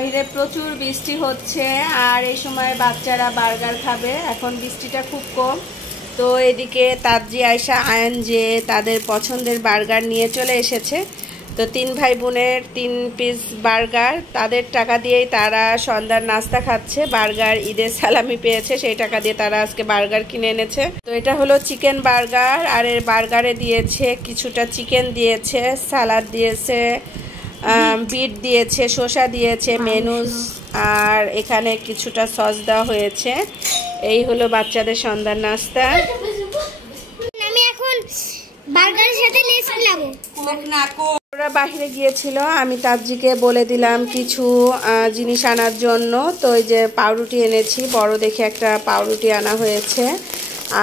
বাইরে প্রচুর বৃষ্টি হচ্ছে আর এই সময় বাচ্চারা বার্গার খাবে। এখন বৃষ্টিটা খুব কম, তো এদিকে তাজি, আয়শা, আয়ান যে তাদের পছন্দের বার্গার নিয়ে চলে এসেছে। তো 3 ভাই বোনের 3 পিস বার্গার, তাদের টাকা দিয়েই তারা সন্ধ্যার নাস্তা খাচ্ছে। বার্গার ঈদের সালামি পেয়েছে, সেই টাকা দিয়ে তারা আজকে বার্গার কিনে এনেছে। তো এটা হলো চিকেন বার্গার, আর এর বার্গারে দিয়েছে কিছুটা চিকেন দিয়েছে, সালাদ দিয়েছে, বিট দিয়েছে, শসা দিয়েছে, মেনুজ, আর এখানে কিছুটা সস দেওয়া হয়েছে। এই হলো বাচ্চাদের সন্ধ্যার নাস্তা। আমি এখন বার্গারের সাথে লেস মিলাবো। ওরা বাইরে গিয়েছিল, আমি তাজিকে বলে দিলাম কিছু জিনিস আনার জন্য। তো এই যে পাউরুটি এনেছি, বড় দেখে একটা পাউরুটি আনা হয়েছে।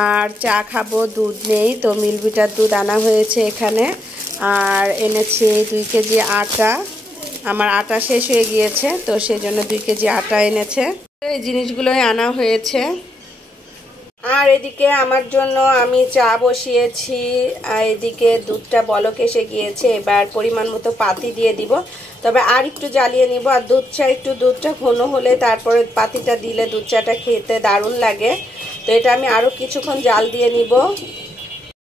আর চা খাবো, দুধ নেই, তো মিল্কভিটার দুধ আনা হয়েছে এখানে। আর এনেছি 2 কেজি আটা, আমার আটা শেষ হয়ে গিয়েছে, তো সেই জন্য 2 কেজি আটা এনেছে। এই জিনিসগুলোই আনা হয়েছে। আর এদিকে আমার জন্য আমি চা বসিয়েছি, আর এদিকে দুধটা বলক এসে গিয়েছে। এবার পরিমাণ মতো পাতি দিয়ে দিব, তবে আর একটু জ্বালিয়ে নিব। আর দুধটা ঘন হলে তারপরে পাতিটা দিলে দুধ চাটা খেতে দারুণ লাগে। তো এটা আমি আরও কিছুক্ষণ জাল দিয়ে নিব।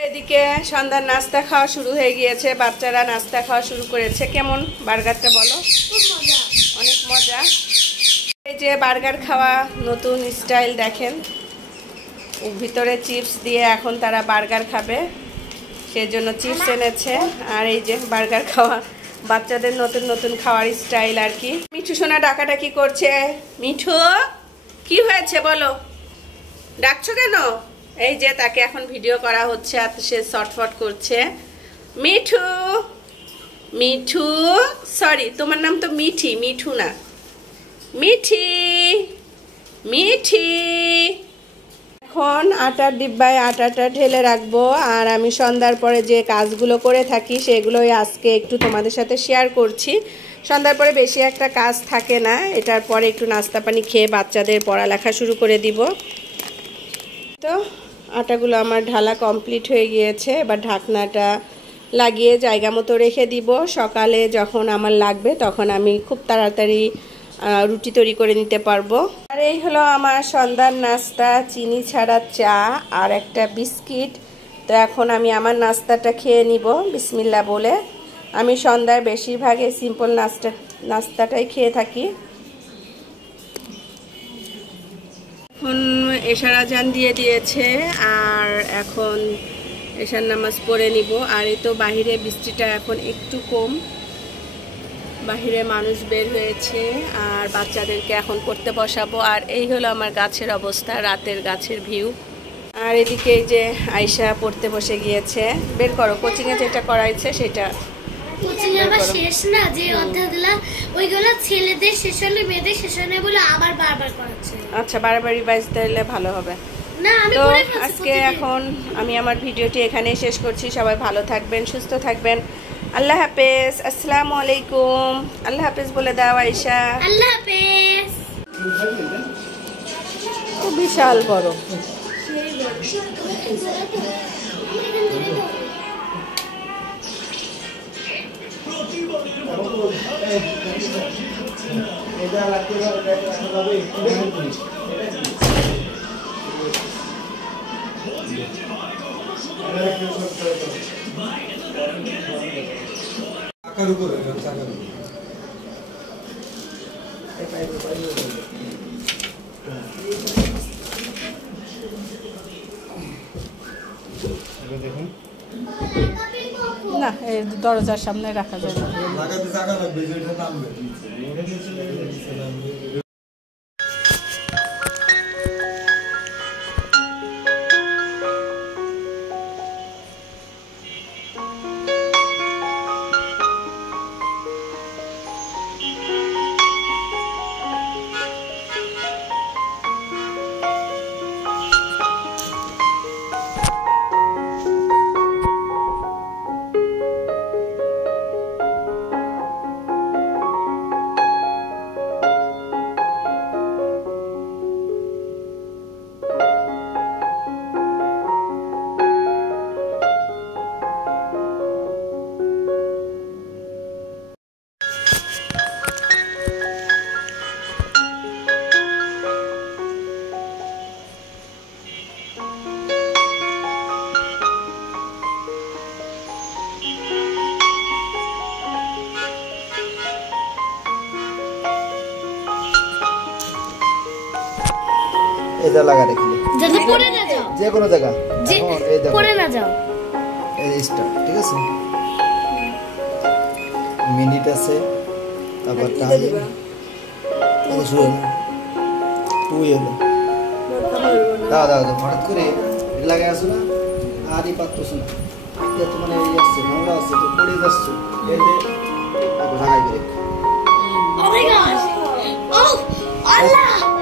এদিকে সন্ধ্যার নাস্তা খাওয়া শুরু হয়ে গিয়েছে, বাচ্চারা নাস্তা খাওয়া শুরু করেছে। কেমন বার্গারটা বলো? অনেক মজা। এই যে বার্গার খাওয়া নতুন স্টাইল দেখেন, ভিতরে চিপস দিয়ে এখন তারা বার্গার খাবে, সেই জন্য চিপস এনেছে। আর এই যে বার্গার খাওয়া বাচ্চাদের নতুন নতুন খাওয়ার স্টাইল আর কি। মিঠু সোনা ডাকাডাকি করছে। মিঠু, কি হয়েছে বলো, ডাকছো কেন? এই যে তাকে এখন ভিডিও করা হচ্ছে আর সে শর্টফট করছে। মিঠু, মিঠু, সরি তোমার নাম তো মিঠি, মিঠু না, মিঠি, মিঠি। এখন আটার ডিব্বায় আটাটা ঢেলে রাখবো। আর আমি সন্ধ্যার পরে যে কাজগুলো করে থাকি সেগুলোই আজকে একটু তোমাদের সাথে শেয়ার করছি। সন্ধ্যার পরে বেশি একটা কাজ থাকে না, এটার পরে একটু নাস্তা পানি খেয়ে বাচ্চাদের পড়ালেখা শুরু করে দিব। তো আটাগুলো আমার ঢালা কমপ্লিট হয়ে গিয়েছে, এবার ঢাকনাটা লাগিয়ে জায়গা মতো রেখে দিব। সকালে যখন আমার লাগবে তখন আমি খুব তাড়াতাড়ি রুটি তৈরি করে নিতে পারবো। আর এই হলো আমার সন্ধ্যার নাস্তা, চিনি ছাড়া চা আর একটা বিস্কিট। তো এখন আমি আমার নাস্তাটা খেয়ে নিব বিসমিল্লাহ বলে। আমি সন্ধ্যায় বেশিরভাগই সিম্পল নাস্তাটাই খেয়ে থাকি। এখন এশার আজান দিয়ে দিয়েছে, আর এখন এশার নামাজ পড়ে নিব। আর এই তো বাহিরে বৃষ্টিটা এখন একটু কম, বাহিরে মানুষ বের হয়েছে, আর বাচ্চাদেরকে এখন পড়তে বসাবো। আর এই হলো আমার গাছের অবস্থা, রাতের গাছের ভিউ। আর এদিকে এই যে আয়শা পড়তে বসে গিয়েছে। বের করো, কোচিংয়ে যেটা করাইছে সেটা। কোচিং আবার শেষ না, যে অধ্যায়গুলো ওইগুলো ছেলেদের শেষ হলে মেয়েদের শেষ হয় না বলে আবার বারবার করাচ্ছে। আচ্ছা, বারবার রিভাইজ দিলে ভালো হবে। তো আজকে এখন আমি আমার ভিডিওটি এখানেই শেষ করছি। সবাই ভালো থাকবেন, সুস্থ থাকবেন। আল্লাহ হাফেজ, আসসালামু আলাইকুম। আল্লাহ হাফেজ বলে দাও আয়শা। আল্লাহ হাফেজ। বিশাল বড়। চাকার উপরে চাকার উপরে দেখুন না, এই দরজার সামনে রাখা যায় না। লাগাতে জায়গা লাগবে, যেটা নামবে। এটা লাগা রাখলে যাতে পড়ে না যাও, যে কোনো জায়গা যে এখন এই দেখো পড়ে না যাও। এই স্টার্ট ঠিক আছে মিনিট আছে তারপর টাইম এই শুরু টু এলো দাও দাও দাও হঠাৎ করে এটা লাগে আসো না আরই পাচ্ছ না এটা তো মানে এই আসছে নোংরা আসছে তো পড়ে যাচ্ছে এতে লাগাই করে Oh my gosh! Oh, Allah!